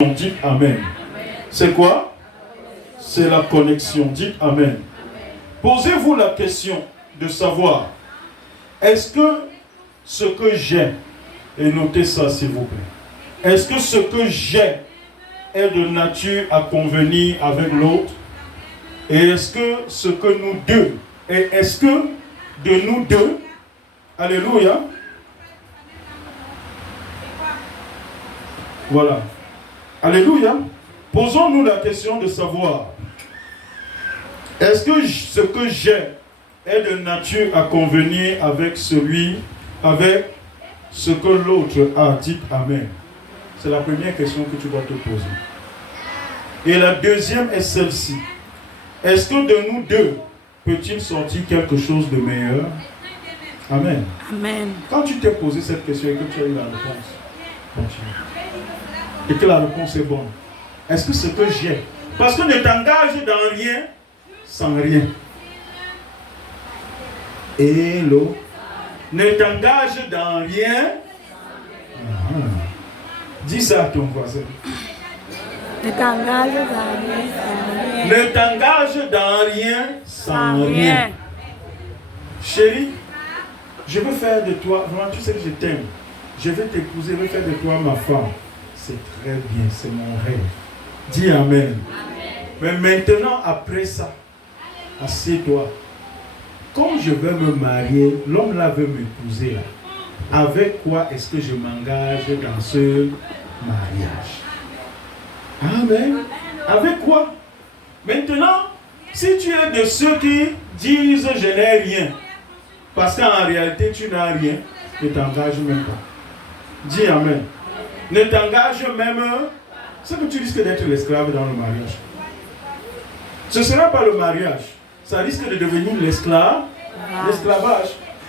Dites Amen. C'est quoi? C'est la connexion. Dites Amen. Posez-vous la question de savoir, est-ce que ce que j'ai, et notez ça s'il vous plaît, est-ce que ce que j'ai est de nature à convenir avec l'autre? Et est-ce que ce que nous deux, et est-ce que de nous deux, alléluia, voilà, alléluia, posons-nous la question de savoir, est-ce que ce que j'ai est de nature à convenir avec avec ce que l'autre a dit. Amen. C'est la première question que tu dois te poser. Et la deuxième est celle-ci. Est-ce que de nous deux peut-il sortir quelque chose de meilleur? Amen. Amen. Quand tu t'es posé cette question et que tu as eu la réponse, continue. Et que la réponse est bonne. Est-ce que ce que j'ai? Parce que ne t'engage dans rien sans rien. Hello. Ne t'engage dans rien. Dis ça à ton voisin. Ne t'engage dans rien sans rien. Ne t'engage dans rien sans rien. Chérie, je veux faire de toi, vraiment tu sais que je t'aime. Je vais t'épouser, je vais faire de toi ma femme. C'est très bien, c'est mon rêve. Dis Amen. Mais maintenant, après ça, assieds-toi. Comme je vais me marier, l'homme là veut m'épouser là. Avec quoi est-ce que je m'engage dans ce mariage? Amen. Avec quoi? Maintenant, si tu es de ceux qui disent je n'ai rien, parce qu'en réalité tu n'as rien, ne t'engage même pas. Dis Amen. Ne t'engage même, c'est que tu risques d'être l'esclave dans le mariage. Ce ne sera pas le mariage. Ça risque de devenir l'esclavage.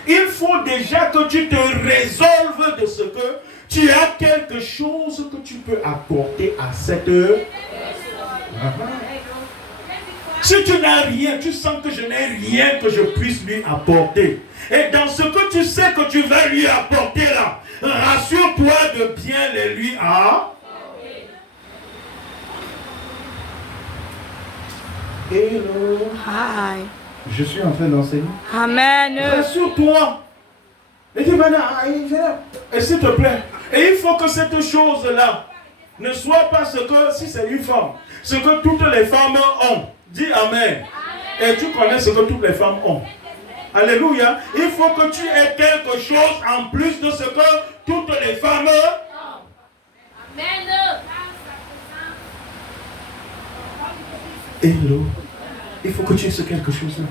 Il faut déjà que tu te résolves de ce que tu as quelque chose que tu peux apporter à cette heure. Si tu n'as rien, tu sens que je n'ai rien que je puisse lui apporter. Et dans ce que tu sais que tu vas lui apporter là, rassure-toi de bien les lui apporter. Hello. Hi. Je suis en train d'enseigner. Amen. Rassure-toi. Et dis maintenant, et s'il te plaît. Et il faut que cette chose-là ne soit pas ce que, si c'est une femme, ce que toutes les femmes ont. Dis Amen. Et tu connais ce que toutes les femmes ont. Alléluia. Il faut que tu aies quelque chose en plus de ce que toutes les femmes ont. Amen. Hello. Il faut que tu aies ce quelque chose-là.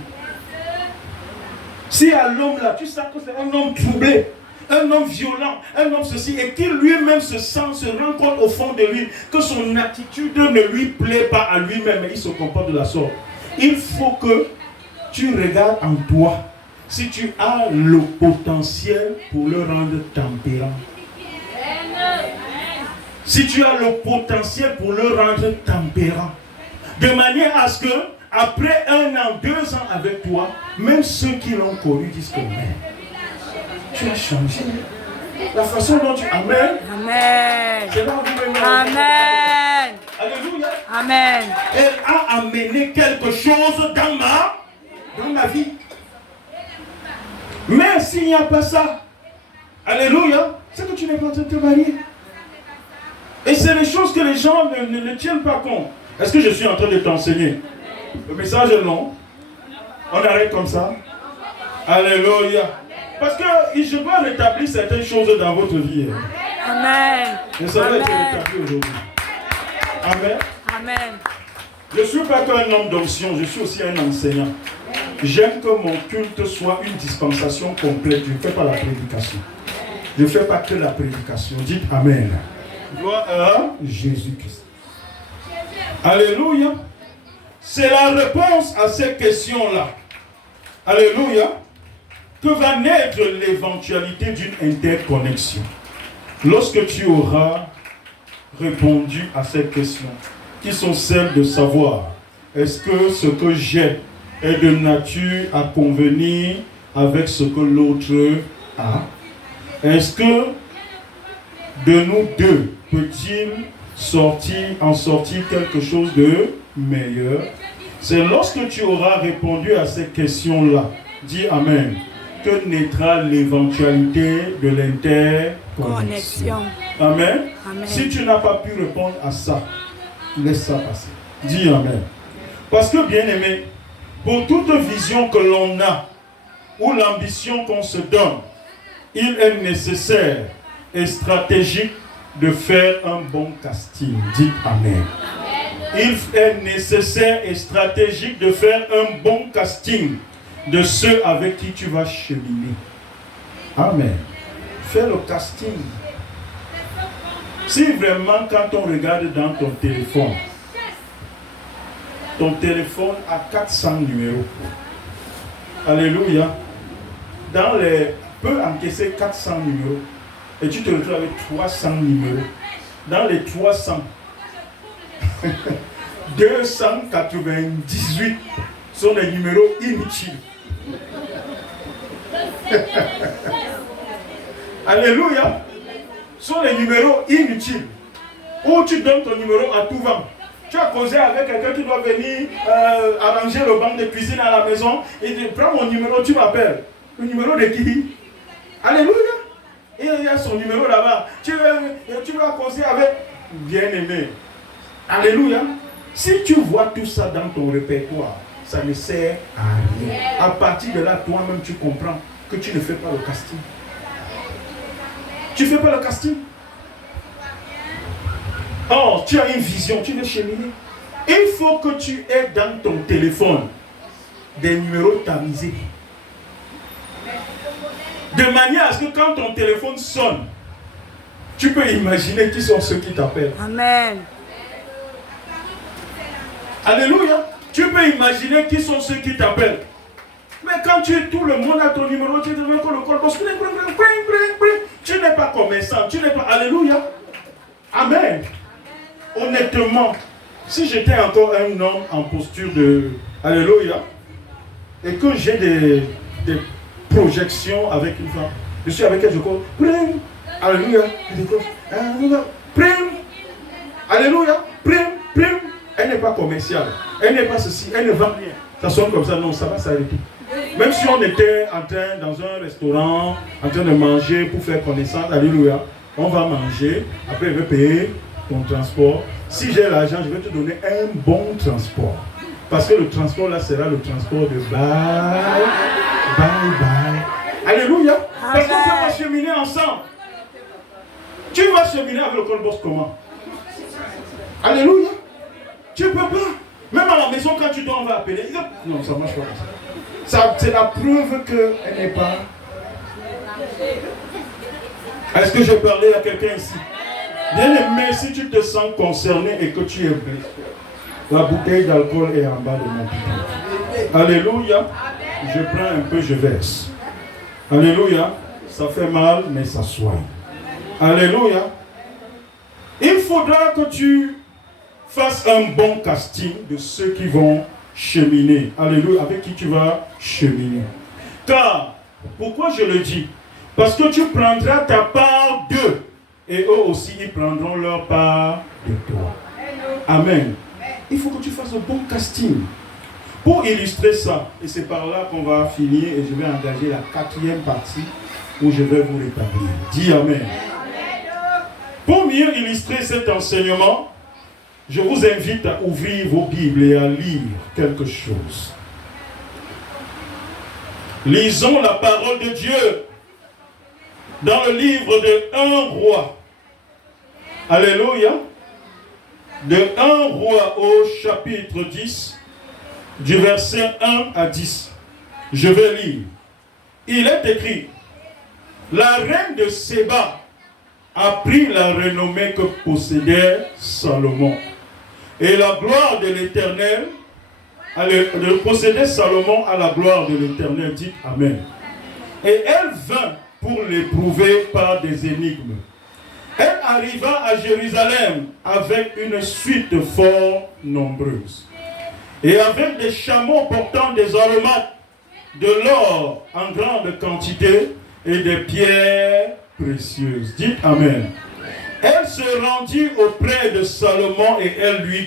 Si à l'homme là, tu sens que c'est un homme troublé, un homme violent, un homme ceci, et qu'il lui-même se rend compte au fond de lui que son attitude ne lui plaît pas à lui-même et il se comporte de la sorte. Il faut que tu regardes en toi si tu as le potentiel pour le rendre tempérant. Si tu as le potentiel pour le rendre tempérant. De manière à ce que, après 1 an, 2 ans avec toi, même ceux qui l'ont connu disent que tu as changé. La façon dont tu... Amen. Amen. C'est là où vous Amen. Alléluia. Amen. Elle a amené quelque chose dans ma vie. Mais s'il n'y a pas ça, alléluia, c'est que tu n'es pas en train de te marier. Et c'est les choses que les gens ne tiennent pas compte. Est-ce que je suis en train de t'enseigner? Le message est long. On arrête comme ça. Alléluia. Parce que je dois rétablir certaines choses dans votre vie. Amen. Et ça doit être rétabli aujourd'hui. Amen. Amen. Je ne suis pas qu'un homme d'onction, je suis aussi un enseignant. J'aime que mon culte soit une dispensation complète. Je ne fais pas la prédication. Je ne fais pas que la prédication. Dites Amen. Gloire à Jésus-Christ. Alléluia. C'est la réponse à ces questions-là. Alléluia. Que va naître l'éventualité d'une interconnexion. Lorsque tu auras répondu à ces questions, qui sont celles de savoir, est-ce que ce que j'ai est de nature à convenir avec ce que l'autre a? Est-ce que de nous deux peut-il en sortir quelque chose de meilleur. C'est lorsque tu auras répondu à ces questions-là, dis Amen, que naîtra l'éventualité de l'interconnexion. Amen. Amen. Si tu n'as pas pu répondre à ça, laisse ça passer. Dis Amen. Parce que, bien aimé, pour toute vision que l'on a, ou l'ambition qu'on se donne, il est nécessaire et stratégique de faire un bon casting. Dites Amen. Il est nécessaire et stratégique de faire un bon casting de ceux avec qui tu vas cheminer. Amen. Fais le casting. Si vraiment quand on regarde dans ton téléphone a 400 numéros. Alléluia. Peut encaisser 400 numéros et tu te retrouves avec 300 numéros. Dans les 300, 298 sont des numéros inutiles. Alléluia. Sont des numéros inutiles. Où tu donnes ton numéro à tout vent. Tu as causé avec quelqu'un qui doit venir arranger le banc de cuisine à la maison. Et tu prends mon numéro, tu m'appelles. Le numéro de qui? Alléluia. Et il y a son numéro là-bas. Tu vas causer avec bien-aimé. Alléluia. Si tu vois tout ça dans ton répertoire, ça ne sert à rien. À partir de là, toi-même, tu comprends que tu ne fais pas le casting. Tu ne fais pas le casting. Or, tu as une vision, tu veux cheminer. Il faut que tu aies dans ton téléphone des numéros tamisés. De manière à ce que quand ton téléphone sonne, tu peux imaginer qui sont ceux qui t'appellent. Amen. Alléluia. Tu peux imaginer qui sont ceux qui t'appellent. Mais quand tout le monde a ton numéro, tu te mets comme le col. Tu n'es pas commerçant. Tu n'es pas. Alléluia. Amen. Honnêtement, si j'étais encore un homme en posture de Alléluia, et que j'ai des projections avec une femme, je suis avec elle, je cours. Alléluia. Alléluia. Elle n'est pas commerciale. Elle n'est pas ceci. Elle ne vend rien. Ça sonne comme ça. Non, ça va s'arrêter. Même si on était dans un restaurant, en train de manger pour faire connaissance, alléluia, on va manger, après elle va payer ton transport. Si j'ai l'argent, je vais te donner un bon transport. Parce que le transport là sera le transport de bye. Alléluia. Parce qu'on va cheminer ensemble. Tu vas cheminer avec le colboss comment? Alléluia. Tu ne peux pas. Même à la maison, quand tu dois, on va appeler. Non, ça ne marche pas comme ça. C'est la preuve qu'elle n'est pas. Est-ce que je parlais à quelqu'un ici? Bien aimé, si tu te sens concerné et que tu es blessé, la bouteille d'alcool est en bas de mon pied. Alléluia. Je prends un peu, je verse. Alléluia. Ça fait mal, mais ça soigne. Alléluia. Il faudra que tu fasses un bon casting de ceux qui vont cheminer. Alléluia. Avec qui tu vas cheminer. Car, pourquoi je le dis? Parce que tu prendras ta part d'eux. Et eux aussi, ils prendront leur part de toi. Amen. Il faut que tu fasses un bon casting. Pour illustrer ça, et c'est par là qu'on va finir, et je vais engager la 4e partie où je vais vous rétablir. Dis Amen. Pour mieux illustrer cet enseignement, je vous invite à ouvrir vos Bibles et à lire quelque chose. Lisons la parole de Dieu dans le livre de 1 Roi. Alléluia. De 1 Roi au chapitre 10, du verset 1 à 10. Je vais lire. Il est écrit: la reine de Séba a pris la renommée que possédait Salomon. Et la gloire de l'Éternel, de posséder Salomon à la gloire de l'Éternel, dit Amen. Et elle vint pour l'éprouver par des énigmes. Elle arriva à Jérusalem avec une suite fort nombreuse, et avec des chameaux portant des aromates, de l'or en grande quantité et des pierres précieuses. Dites Amen. Elle se rendit auprès de Salomon et elle lui